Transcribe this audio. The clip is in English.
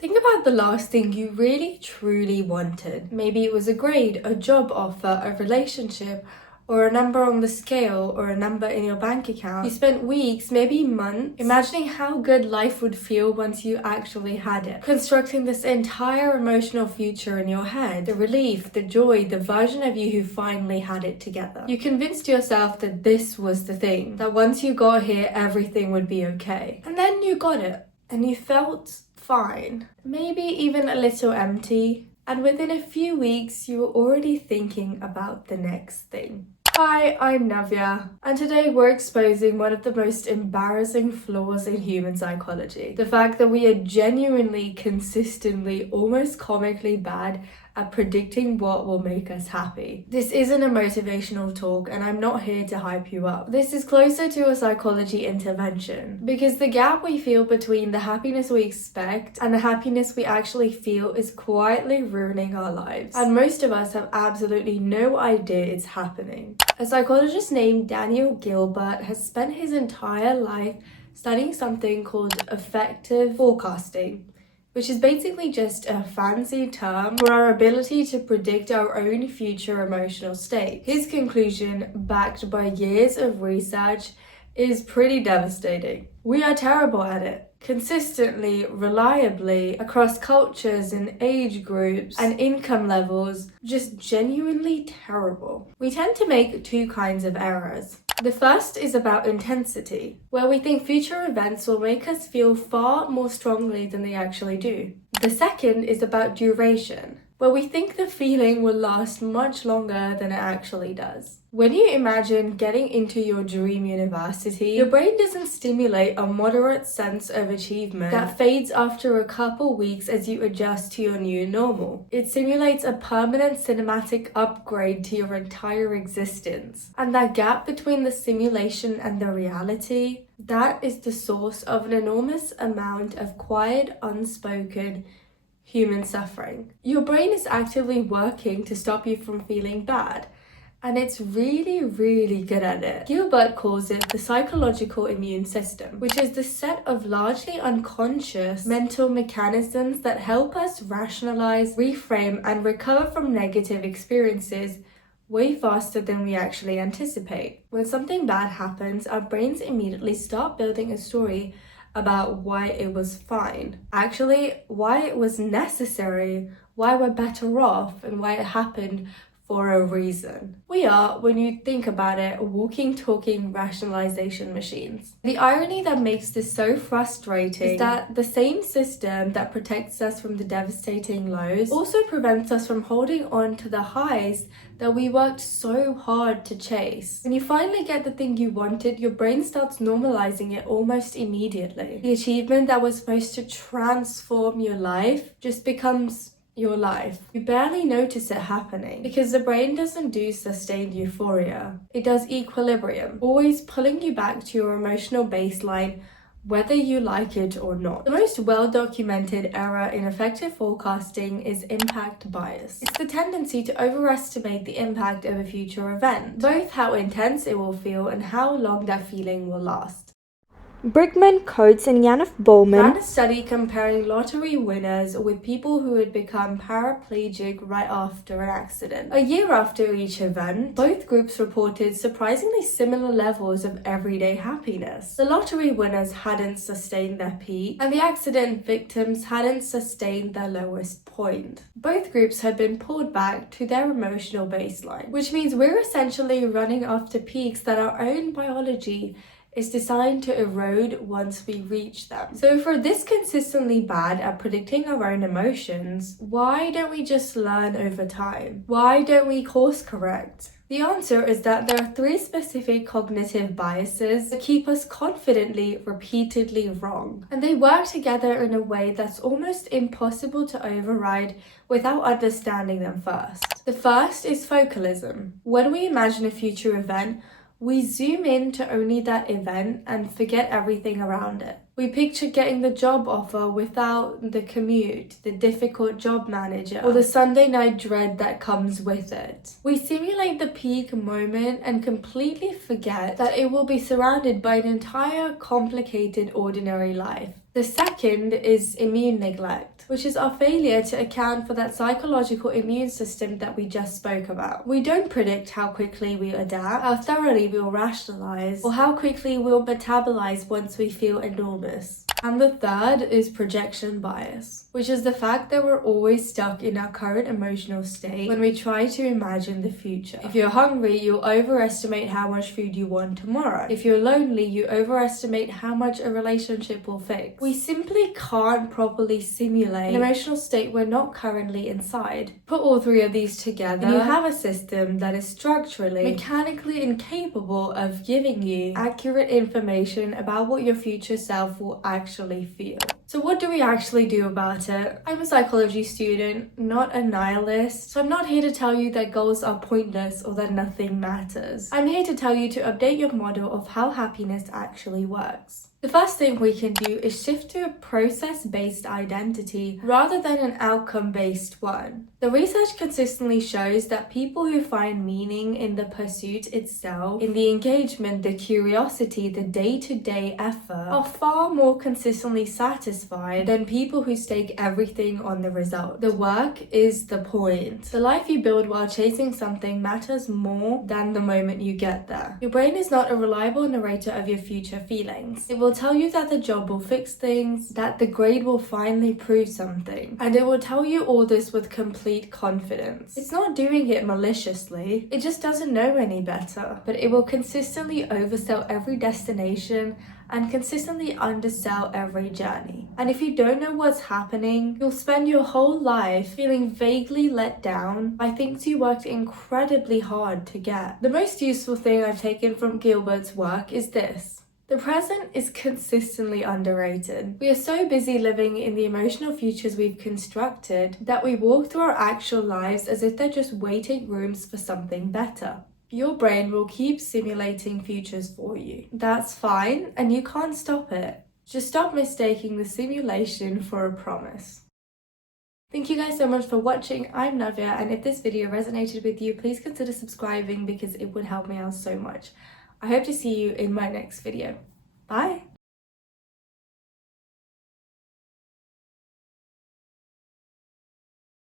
Think about the last thing you really truly wanted. Maybe it was a grade, a job offer, a relationship, or a number on the scale, or a number in your bank account. You spent weeks, maybe months, imagining how good life would feel once you actually had it. Constructing this entire emotional future in your head. The relief, the joy, the version of you who finally had it together. You convinced yourself that this was the thing. That once you got here, everything would be okay. And then you got it. And you felt fine. Maybe even a little empty. And within a few weeks, you were already thinking about the next thing. Hi, I'm Navya, and today we're exposing one of the most embarrassing flaws in human psychology. The fact that we are genuinely, consistently, almost comically bad at predicting what will make us happy. This isn't a motivational talk, and I'm not here to hype you up. This is closer to a psychology intervention, because the gap we feel between the happiness we expect and the happiness we actually feel is quietly ruining our lives. And most of us have absolutely no idea it's happening. A psychologist named Daniel Gilbert has spent his entire life studying something called affective forecasting, which is basically just a fancy term for our ability to predict our own future emotional state. His conclusion, backed by years of research, is pretty devastating. We are terrible at it. Consistently, reliably, across cultures and age groups and income levels, just genuinely terrible. We tend to make two kinds of errors. The first is about intensity, where we think future events will make us feel far more strongly than they actually do. The second is about duration, where we think the feeling will last much longer than it actually does. When you imagine getting into your dream university, your brain doesn't stimulate a moderate sense of achievement that fades after a couple weeks as you adjust to your new normal. It simulates a permanent cinematic upgrade to your entire existence. And that gap between the simulation and the reality, that is the source of an enormous amount of quiet, unspoken human suffering. Your brain is actively working to stop you from feeling bad, and it's really, really good at it. Gilbert calls it the psychological immune system, which is the set of largely unconscious mental mechanisms that help us rationalize, reframe, and recover from negative experiences way faster than we actually anticipate. When something bad happens, our brains immediately start building a story about why it was fine. Actually, why it was necessary, why we're better off, and why it happened for a reason. We are, when you think about it, walking, talking rationalization machines. The irony that makes this so frustrating is that the same system that protects us from the devastating lows also prevents us from holding on to the highs that we worked so hard to chase. When you finally get the thing you wanted, your brain starts normalizing it almost immediately. The achievement that was supposed to transform your life just becomes your life. You barely notice it happening because the brain doesn't do sustained euphoria. It does equilibrium, always pulling you back to your emotional baseline, whether you like it or not. The most well-documented error in affective forecasting is impact bias. It's the tendency to overestimate the impact of a future event, both how intense it will feel and how long that feeling will last. Brickman, Coates, and Janif Bowman ran a study comparing lottery winners with people who had become paraplegic right after an accident. A year after each event, both groups reported surprisingly similar levels of everyday happiness. The lottery winners hadn't sustained their peak, and the accident victims hadn't sustained their lowest point. Both groups had been pulled back to their emotional baseline, which means we're essentially running after peaks that our own biology is designed to erode once we reach them. So if we're this consistently bad at predicting our own emotions, why don't we just learn over time? Why don't we course correct? The answer is that there are 3 specific cognitive biases that keep us confidently, repeatedly wrong. And they work together in a way that's almost impossible to override without understanding them first. The first is focalism. When we imagine a future event, we zoom in to only that event and forget everything around it. We picture getting the job offer without the commute, the difficult job manager, or the Sunday night dread that comes with it. We simulate the peak moment and completely forget that it will be surrounded by an entire complicated ordinary life. The second is immune neglect, which is our failure to account for that psychological immune system that we just spoke about. We don't predict how quickly we'll adapt, how thoroughly we'll rationalize, or how quickly we'll metabolize once we feel enormous. And the third is projection bias, which is the fact that we're always stuck in our current emotional state when we try to imagine the future. If you're hungry, you'll overestimate how much food you want tomorrow. If you're lonely, you overestimate how much a relationship will fix. We simply can't properly simulate an emotional state we're not currently inside. Put all three of these together, and you have a system that is structurally, mechanically incapable of giving you accurate information about what your future self will actually feel. So what do we actually do about it? I'm a psychology student, not a nihilist, so I'm not here to tell you that goals are pointless or that nothing matters. I'm here to tell you to update your model of how happiness actually works. The first thing we can do is shift to a process-based identity rather than an outcome-based one. The research consistently shows that people who find meaning in the pursuit itself, in the engagement, the curiosity, the day-to-day effort, are far more consistently satisfied than people who stake everything on the result. The work is the point. The life you build while chasing something matters more than the moment you get there. Your brain is not a reliable narrator of your future feelings. It will tell you that the job will fix things, that the grade will finally prove something, and it will tell you all this with complete confidence. It's not doing it maliciously, it just doesn't know any better, but it will consistently oversell every destination and consistently undersell every journey. And if you don't know what's happening, you'll spend your whole life feeling vaguely let down by things you worked incredibly hard to get. The most useful thing I've taken from Gilbert's work is this. The present is consistently underrated. We are so busy living in the emotional futures we've constructed that we walk through our actual lives as if they're just waiting rooms for something better. Your brain will keep simulating futures for you. That's fine, and you can't stop it. Just stop mistaking the simulation for a promise. Thank you guys so much for watching. I'm Navya, and if this video resonated with you, please consider subscribing because it would help me out so much. I hope to see you in my next video. Bye!